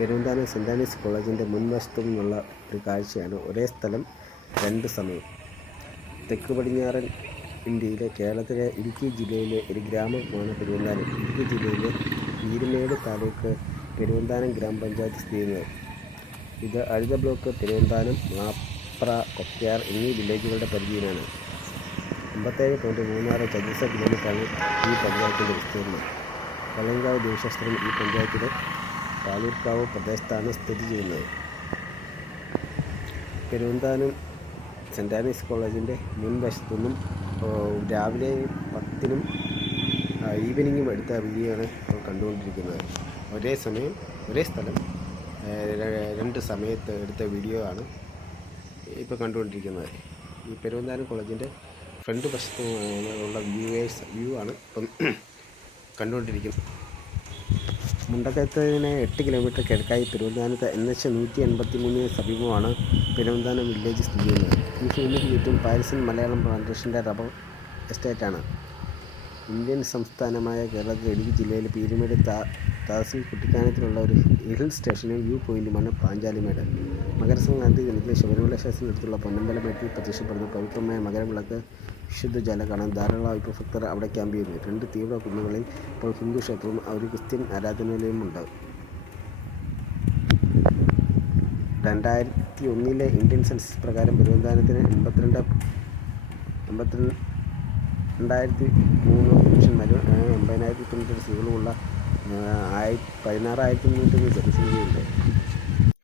Peruvanthanam saint Annie's കോളേജിന്റെ മുൻവശത്തു നിന്നുള്ള ഒരു കാഴ്ചയാണ് ഒരേ സ്ഥലം രണ്ട് സമയം. തെക്ക് പടിഞ്ഞാറൻ ഇന്ത്യയിലെ കേരളത്തിലെ ഇടുക്കി ജില്ലയിലെ ഒരു ഗ്രാമമാണ് പെരുവന്താനം ഇടുക്കി ജില്ലയിലെ പീരുമേട് താലൂക്ക് പെരുവന്താനം ഗ്രാമപഞ്ചായത്ത് സ്ഥിതി ചെയ്യുന്നത്. ഇത് അഴുത ബ്ലോക്ക് പെരുവന്താനം മാപ്ര കൊക്കയാർ എന്നീ വില്ലേജുകളുടെ പരിധിയിലാണ്. അമ്പത്തേഴ് പോയിന്റ് മൂന്നാറ് ചതുരശ്ര കിലോമീറ്ററാണ് ഈ പഞ്ചായത്തിന്റെ വിസ്തീർണം കലങ്കാവ് ദേവശാസ്ത്രം ഈ പഞ്ചായത്തിലെ പാലൂർക്കാവ് പ്രദേശത്താണ് സ്ഥിതി ചെയ്യുന്നത്. പെരുവന്താനം സെന്റ് ആനീസ് കോളേജിന്റെ മുൻവശത്തു നിന്നും രാവിലെ പത്തിനും ഈവനിങ്ങും എടുത്ത വീഡിയോയാണ് ഇപ്പോൾ കണ്ടുകൊണ്ടിരിക്കുന്നത്. ഒരേ സമയം ഒരേ സ്ഥലം രണ്ട് സമയത്ത് എടുത്ത വീഡിയോ ആണ് ഇപ്പോൾ കണ്ടുകൊണ്ടിരിക്കുന്നത്. ഈ പെരുവന്താനം കോളേജിന്റെ ഫ്രണ്ട് വശത്തുള്ള വ്യൂവേഴ്സ് വ്യൂ ആണ് ഇപ്പം കണ്ടുകൊണ്ടിരിക്കുന്നത്. മുണ്ടക്കയത്തിന് എട്ട് കിലോമീറ്റർ കിഴക്കായി പെരുവന്താനത്ത് എൻ എച്ച് നൂറ്റി എൺപത്തി മൂന്നിന് സമീപമാണ് പെരുവന്താനം വില്ലേജ് സ്ഥിതി ചെയ്യുന്നത്. ഈ ഫീൽഡിൽ ചുറ്റും പാരിസൺ മലയാളം പ്ലാന്റേഷന്റെ റബ്ബർ എസ്റ്റേറ്റാണ് ഇന്ത്യൻ സംസ്ഥാനമായ കേരളത്തിലെ ഇടുക്കി ജില്ലയിലെ പീരുമേട് താ തഹസിൽ കുട്ടിക്കാനത്തിലുള്ള ഒരു ഹിൽ സ്റ്റേഷനും വ്യൂ പോയിന്റുമാണ് പാഞ്ചാലിമേട് മകരസംക്രാന്തി ദിനത്തിൽ ശബരിമല ക്ഷേത്രത്തിനടുത്തുള്ള പൊന്നമ്പലമേട്ടിൽ പ്രത്യക്ഷപ്പെടുന്ന പവിത്രമായ മകരവിളക്ക് വിശുദ്ധ ജല കാണാൻ ധാരാളം ഭക്തർ അവിടെ ക്യാമ്പ് ചെയ്യുന്നു. രണ്ട് തീവ്ര കുന്നുകളിൽ ഇപ്പോൾ ഹിന്ദു ക്ഷേത്രവും ഒരു ക്രിസ്ത്യൻ ആരാധനാലയവുമുണ്ട് രണ്ടായിരത്തി ഒന്നിലെ ഇന്ത്യൻ സെൻസസ് പ്രകാരം പെരുവന്താനത്തിന് എൺപത്തിരണ്ട് എൺപത്തിരണ്ട് രണ്ടായിരത്തി മൂന്ന് പുരുഷന്മാർ എൺപതിനായിരത്തി തൊണ്ണൂറ്റെട്ട് സ്ത്രീകളുമുള്ള ആയി പതിനാറായിരത്തി മുന്നൂറ്റി ജനസംഖ്യയുണ്ട്